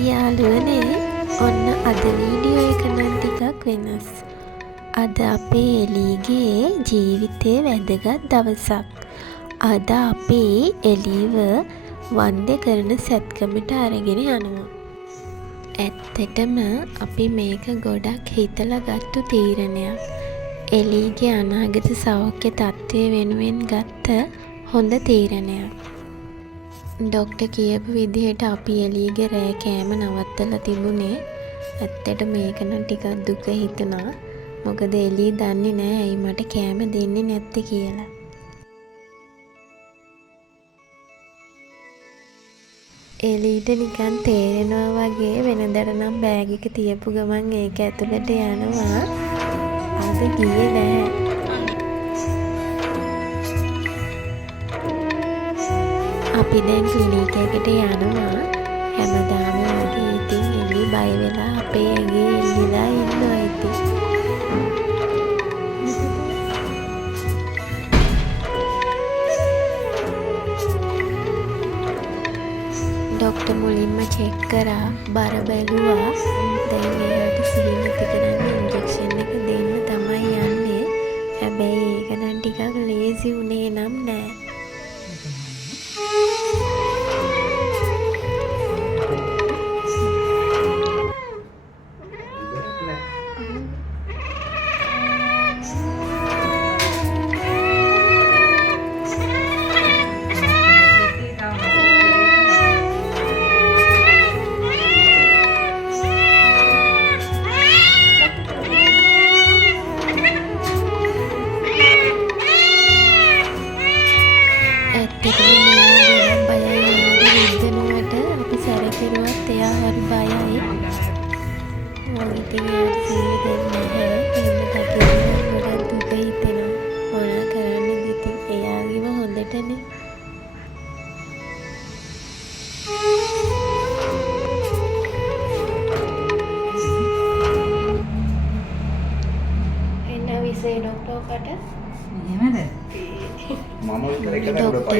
හොඳයි යාළුවනේ. ඔන්න අද වීඩියෝ එක නම් ටිකක් වෙනස්. අද අපේ එලීගේ ජීවිතේ වැදගත් දවසක්. අද අපි එලීව වන්දේ කරන සැත්කමට අරගෙන යනවා. ඇත්තටම අපි මේක ගොඩක් හිතලා ගත්තු තීරණයක්. එලීගේ අනාගත සෞඛ්‍ය තත්ත්වය වෙනුවෙන් ගත්ත හොඳ තීරණයක්. ඩොක්ටර් කියපු විදිහට අපි එලීගේ රෑ කෑම නවත්තලා තිබුණේ. ඇත්තට මේක නම් ටිකක් දුක හිතුණා. මොකද එලී දන්නේ නෑ ඇයි මට කෑම දෙන්නේ නැත්තේ කියලා. එලීට නිකන් තේරෙනවා වගේ වෙනදට නම් බෑග් එක තියපු ගමන් ඒක ඇතුළට යනවා. අද ගියේ නෑ. අපි දැන් ක්ලිනික් එකට යනවා. හැමදාම වගේ ඉතින් එලී බය වෙලා අපේ ඇඟේ එල්ලිලා ඉන්නවා ඉතින්. ඩොක්ටර් මුලින්ම චෙක් කරා, බර බැලුවා. දැන් එයාට සිහි නැති කරන්න ඉන්ජෙක්ෂන් එක දෙන්න තමයි යන්නේ. හැබැයි ඒක නම් ටිකක් ලේසි උනේ නම් නෑ.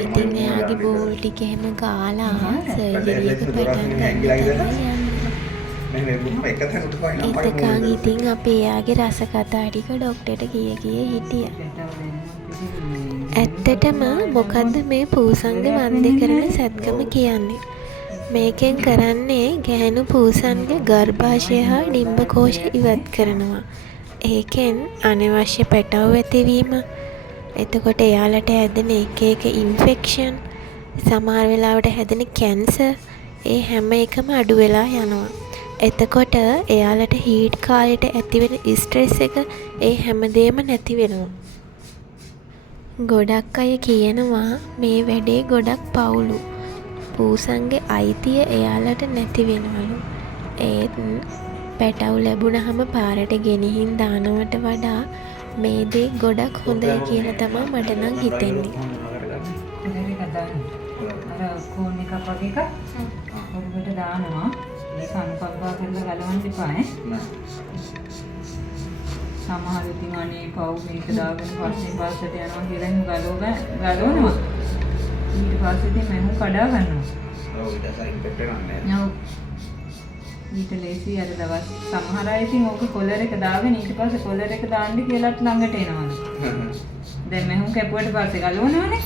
ඉතින් එයාගේ බෝල් ටික එහෙම ගාලා සර්ජරි එක පටන් ගන්නවා. එතකන් ඉතින් අපි එයාගේ රස කතා ටික ඩොක්ටර්ට කිය හිටියා. ඇත්තටම මොකද්ද මේ පූසන්ගේ වන්දේ කරන සැත්කම කියන්නේ? මේකෙන් කරන්නේ ගැහැණු පූසන්ගේ ගර්භාෂය හා ඩිම්බකෝෂ ඉවත් කරනවා. ඒකෙන් අනවශ්‍ය පැටව් ඇතිවීම, එතකොට එයාලට හැදෙන එක ඉන්ෆෙක්ෂන්, සමහර වෙලාවට හැදෙන කැන්සර්, ඒ හැම එකම අඩු වෙලා යනවා. එතකොට එයාලට හීට් කාලෙට ඇතිවෙන ස්ට්‍රෙස් එක, ඒ හැමදේම නැති වෙනවා. ගොඩක් අය කියනවා මේ වැඩේ ගොඩක් පවුලු. පූසන්ගේ අයිතිය එයාලට නැති වෙනවලු. ඒත් පැටව් ලැබුණහම පාරට ගෙනිහින් දානවට වඩා මේ දේ ගොඩක් හොඳයි කියලා තමයි මට නම් හිතෙන්නේ. අර කෝන් එකක් වගේ එකක් ඔරුවට දානවා. ඒක අනුකම්පා කරලා ගලවන්න එපා ඈ. සමහර ඉතින් අනේ පව් මේක දාගෙන පස්සට යනවා කියලා එහෙම ගලවනවා. ඊට පස්සේ ඉතින් මම කඩා ගන්නවා. ඔව් ඊට පස්සේ ඉම්පෙක්ට් කරන්නේ. ඔව්. ඊට ලේසි අර දවස් සමහර අය ඉතින් ඕක කොලර් එක දාගෙන ඊට පස්සේ කොලර් එක දාන්න කියලාත් ළඟට එනවලු. දැන් මම කැපුවට පස්සේ ගලවනවනේ.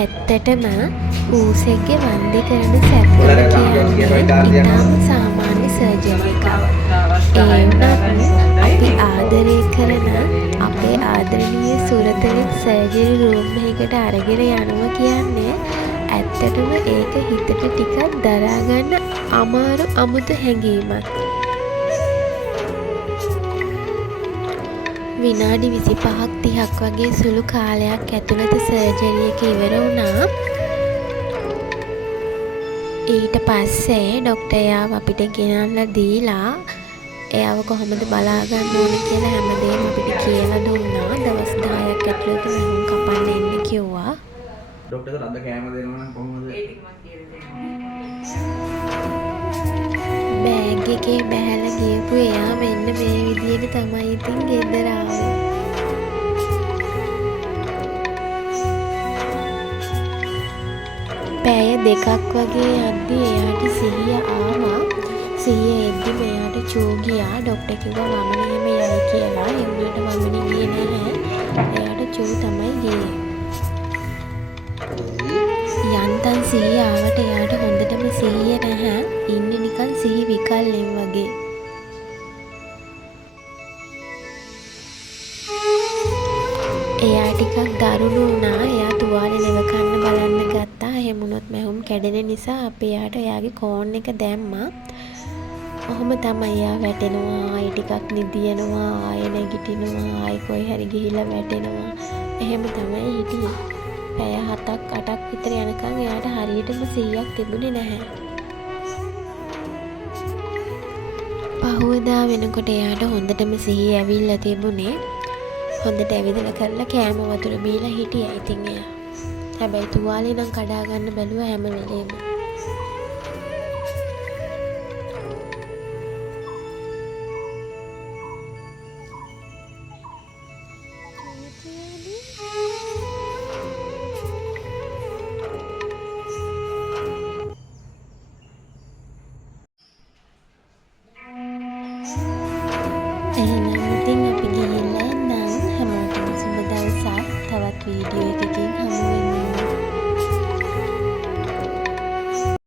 ඇත්තටම ඌසෙක්ගේ වන්දේ කරන සැත්කම කියන්නේ ඉතාම සාමාන්‍ය සර්ජරි එකක්. ඒ වුණත් අපි ආදරය කරන අපේ ආදරණීය සුරතලිත් සර්ජරි රූම් එකකට අරගෙන යනවා කියන්නේ ඇත්තටම ඒක හිතට ටිකක් දරාගන්න අමාරු අමුතු හැඟීමක්. විනාඩි 25ක් 30ක් වගේ සුළු කාලයක් ඇතුළත සර්ජරි එක ඉවර වුණා. ඊට පස්සේ ඩොක්ටර් එයාව අපිට ගෙනල්ලා දීලා එයාව කොහොමද බලා ගන්න ඕනේ කියලා හැමදේම අපිට කියලා දුන්නා. දවස් 10ක් ඇතුළත මම කපන්න එන්න කිව්වා. ඩොක්ටර් අද කෑම දෙනවා නම් කොහොමද? ඒක මම කියලා දෙන්නම්. බෑග් එකේ බැහැලා ගියපු එයා මෙන්න මේ විදියට තමයි ඉතින් ගෙදර ආවේ. පැය දෙකක් වගේ යද්දී එයාට සිහිය ආවා. සිහිය එද්දි මෙයාට චූ ගියා. ඩොක්ටර් කිව්වා වමනෙම යයි කියලා. ඒ වුණාට වමනේ ගියේ නැහැ. එයාට චූ තමයි ගියේ. යන්තම් සිහිය ආවට එයාට හොඳටම සිහිය නැහැ. ඉන්නේ නිකන් සිහි විකල්ලෙන් වගේ. එයා ටිකක් දරුණු වුණා. එයා තුවාලේ ලෙව කන්න බලන්න ගත්තා. එහෙම වුණොත් මැහුම් කැඩෙන නිසා අපි එයාට එයාගේ කෝන් එක දැම්මා. ඔහොම තමයි එයා වැටෙනවා. ආයෙ ටිකක් නිදියනවා. ආයෙ නැගිටිනවා. ආයෙ කොයි හරි ගිහිල්ලා වැටෙනවා. එහෙම තමයි හිටියේ. පැය 7ක් 8ක් විතර යනකම් එයාට හරියටම 100ක් තිබුණේ නැහැ. පහුවදා වෙනකොට එයාට හොඳටම සිහිය ඇවිල්ලා තිබුණේ. හොඳට ඇවිදලා කරලා කෑම වතුර බීලා හිටියා ඉතින් එයා. හැබැයි තුවාලේ නම් කඩා ගන්න බැලුවා හැම වෙලේම.